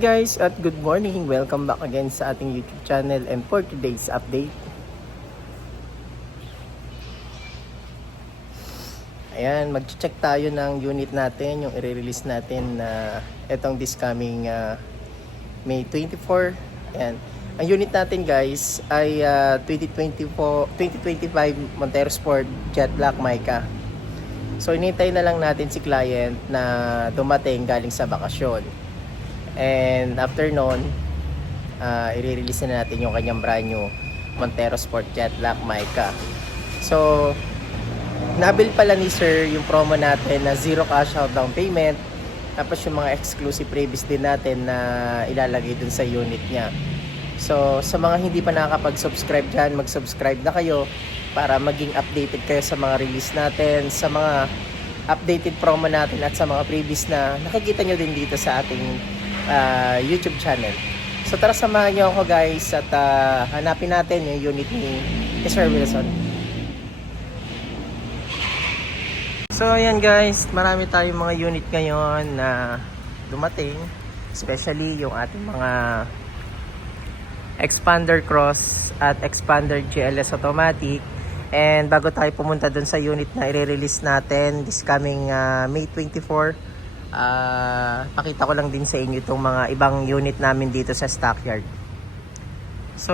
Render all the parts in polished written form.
Hi guys at good morning. Welcome back again sa ating YouTube channel and for today's update. Ayan, mag-check tayo ng unit natin, yung i-release natin na etong this coming May 24. Ayan. Ang unit natin guys ay 2025 Montero Sport Jet Black Mica. So inintay na lang natin si client na dumating galing sa bakasyon. And after nun, i-release na natin yung kanyang brand new Montero Sport Jet Black Mica. So, nabil pala ni sir yung promo natin na zero cash out down payment. Tapos yung mga exclusive freebies din natin na ilalagay dun sa unit niya. So, sa mga hindi pa nakakapag-subscribe dyan, mag-subscribe na kayo para maging updated kayo sa mga release natin, sa mga updated promo natin at sa mga freebies na nakikita nyo din dito sa ating YouTube channel. So tara, samahan nyo ako guys at hanapin natin yung unit ni Sir Wilson. So ayan guys, marami tayong mga unit ngayon na dumating, especially yung ating mga Expander Cross at Expander GLS Automatic. And bago tayo pumunta dun sa unit na i-release natin this coming May 24, pakita ko lang din sa inyo itong mga ibang unit namin dito sa stockyard. So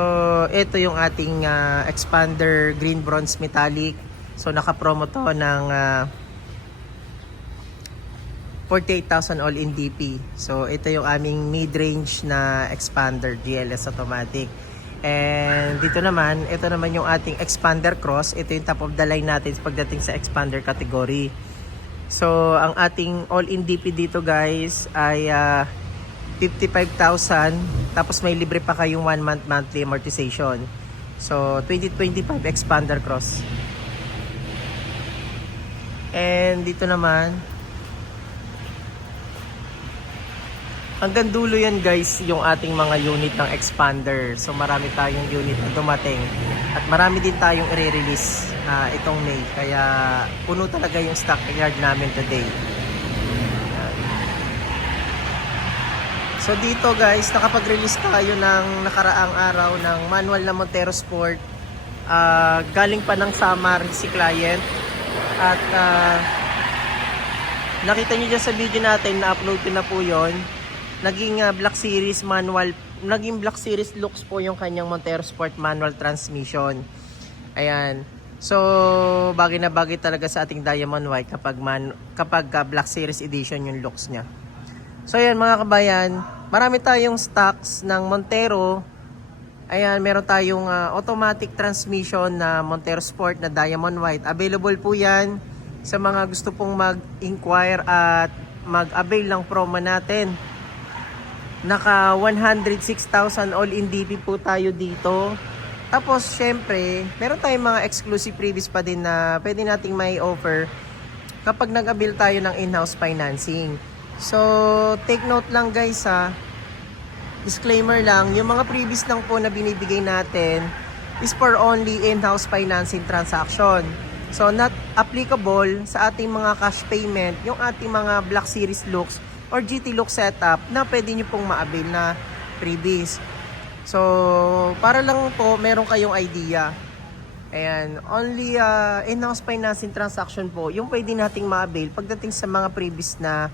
ito yung ating Expander Green Bronze Metallic. So naka-promo to ng 48,000 all in DP. So ito yung aming mid-range na Expander GLS Automatic. And dito naman, ito naman yung ating Expander Cross. Ito yung top of the line natin pagdating sa Expander category. So, ang ating all-in DP dito guys ay 55,000. Tapos may libre pa kayong 1 month monthly amortization. So, 2025 Expander Cross. And dito naman, hanggang dulo yan guys yung ating mga unit ng Expander. So, marami tayong unit na dumating. At marami din tayong i-release itong May. Kaya puno talaga yung stockyard namin today. So dito guys, nakapag-release tayo ng nakaraang araw ng manual na Montero Sport. Galing pa ng Samar si client. At nakita nyo dyan sa video natin, na-upload ko na po yun. Naging Black Series manual, naging Black Series looks po yung kanyang Montero Sport manual transmission. Ayan. So, bagay na bagay talaga sa ating Diamond White kapag Black Series edition yung looks niya. So, ayan mga kabayan, marami tayong stocks ng Montero. Ayan, meron tayong automatic transmission na Montero Sport na Diamond White. Available po yan sa mga gusto pong mag-inquire at mag-avail ng promo natin. Naka 106,000 all in DP po tayo dito. Tapos syempre, meron tayong mga exclusive freebies pa din na pwede nating may offer kapag nag-avail tayo ng in-house financing. So, take note lang guys disclaimer lang, yung mga freebies lang po na binibigay natin is for only in-house financing transaction. So, not applicable sa ating mga cash payment, yung ating mga Black Series looks or GT look setup na pwede nyo pong ma-avail na freebies. So, para lang po meron kayong idea. Ayan, only in-house financing transaction po yung pwede nating ma-avail pagdating sa mga freebies na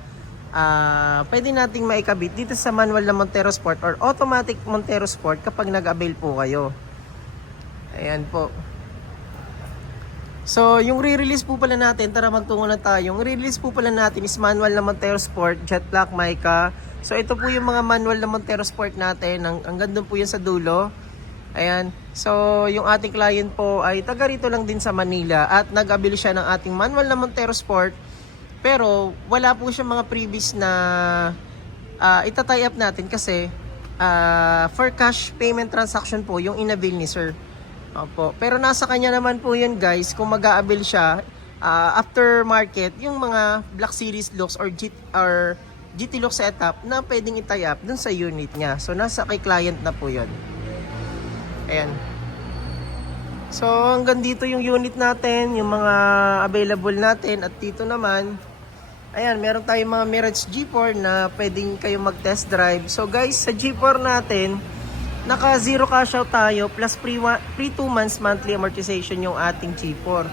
pwede nating maikabit dito sa manual na Montero Sport or automatic Montero Sport kapag nag-avail po kayo. Ayan po. So, yung re-release po pala natin, tara magtungo na tayo. Yung re-release po pala natin is manual na Montero Sport, Jet Black Mica. So, ito po yung mga manual na Montero Sport natin. Hanggang doon po yun sa dulo. Ayan. So, yung ating client po ay taga rito lang din sa Manila at nag-avail siya ng ating manual na Montero Sport. Pero, wala po siya mga previous na itatie up natin kasi for cash payment transaction po yung in-avail ni sir. Opo. Pero nasa kanya naman po yun guys kung mag-a-avail siya after market yung mga Black Series looks or GT look setup na pwedeng i-tie up dun sa unit niya. So nasa kay client na po yun. Ayan. So hanggang dito yung unit natin, yung mga available natin at dito naman Ayan, meron tayong mga Mirage G4 na pwedeng kayo mag-test drive. So guys, sa G4 natin, naka zero cash out tayo plus free 2 months monthly amortization yung ating G4.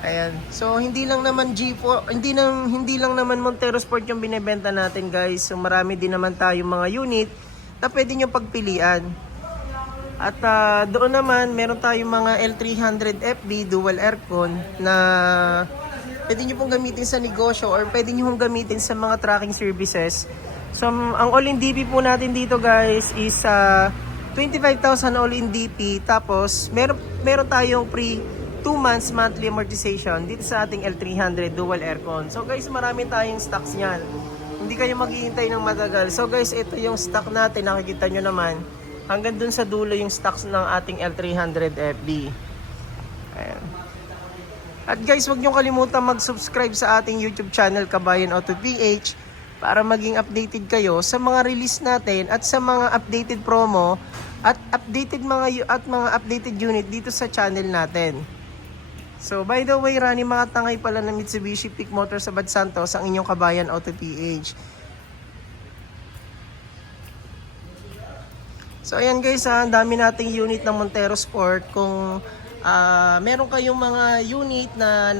Ayan. So hindi lang naman G4, hindi lang naman Montero Sport yung binebenta natin, guys. So marami din naman tayong mga unit na pwede nyo pagpilian. At doon naman meron tayong mga L300 FB dual aircon na pwede nyo pong gamitin sa negosyo or pwede nyo pong gamitin sa mga tracking services. So ang all-in DP po natin dito, guys, is 25,000 all-in DP. Tapos meron tayong free 2 months monthly amortization dito sa ating L300 dual aircon. So guys, marami tayong stocks niyan. Hindi kayo maghihintay ng matagal. So guys, ito yung stock natin. Nakikita nyo naman. Hanggang dun sa dulo yung stocks ng ating L300 FB. Ayan. At guys, huwag nyo kalimutan mag-subscribe sa ating YouTube channel, Kabayan Auto PH, para maging updated kayo sa mga release natin at sa mga updated promo at mga updated unit dito sa channel natin. So by the way, Rani, mga tangay pala ng Mitsubishi Peak Motor sa Bad Santos, ang inyong Kabayan Auto PH. So ayan guys, ang dami nating unit ng Montero Sport. Kung meron kayong mga unit na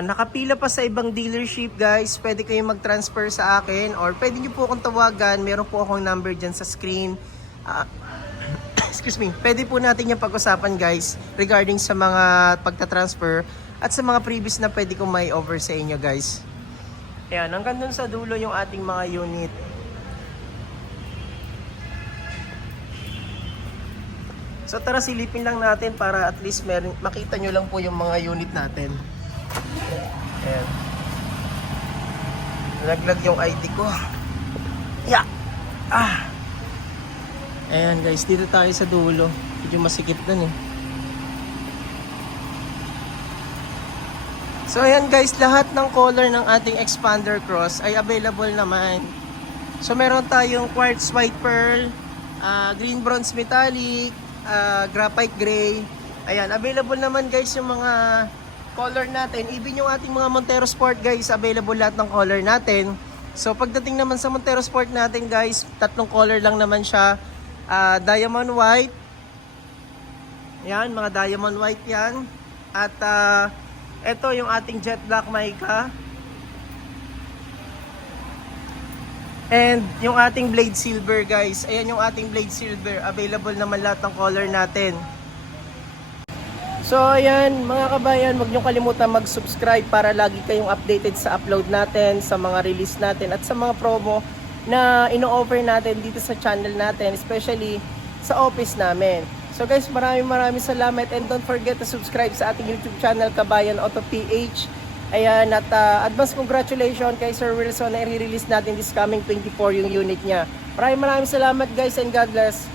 nakapila pa sa ibang dealership, guys, pwede kayong mag-transfer sa akin or pwede nyo po akong tawagan. Meron po akong number dyan sa screen. Excuse me. Pwede po natin yung pag-usapan, guys, regarding sa mga pagta-transfer at sa mga previous na pwede kong may over sa inyo, guys. Ayan, hanggang dun sa dulo yung ating mga unit. So tara, silipin lang natin para at least makita nyo lang po yung mga unit natin. Ayan. Nalaglag yung ID ko. Yeah. Ayan guys, dito tayo sa dulo. Medyo masikip dun eh. So ayan guys, lahat ng color ng ating Expander Cross ay available naman. So meron tayong quartz white pearl, green bronze metallic, graphite gray. Ayan, available naman guys yung mga color natin. Even yung ating mga Montero Sport, guys, available lahat ng color natin. So pagdating naman sa Montero Sport natin, guys, tatlong color lang naman siya. Diamond white. Ayan, mga diamond white yan. At ito yung ating jet black mica. And yung ating blade silver, guys. Ayan yung ating blade silver. Available naman lahat ng color natin. So ayan mga kabayan, huwag nyo kalimutan mag-subscribe para lagi kayong updated sa upload natin, sa mga release natin at sa mga promo na ino-offer natin dito sa channel natin, especially sa office namin. So guys, maraming salamat and don't forget to subscribe sa ating YouTube channel, Kabayan Auto PH. Ayan, at advance congratulations kay Sir Wilson na i-release natin this coming 24 yung unit niya. Maraming salamat guys and God bless.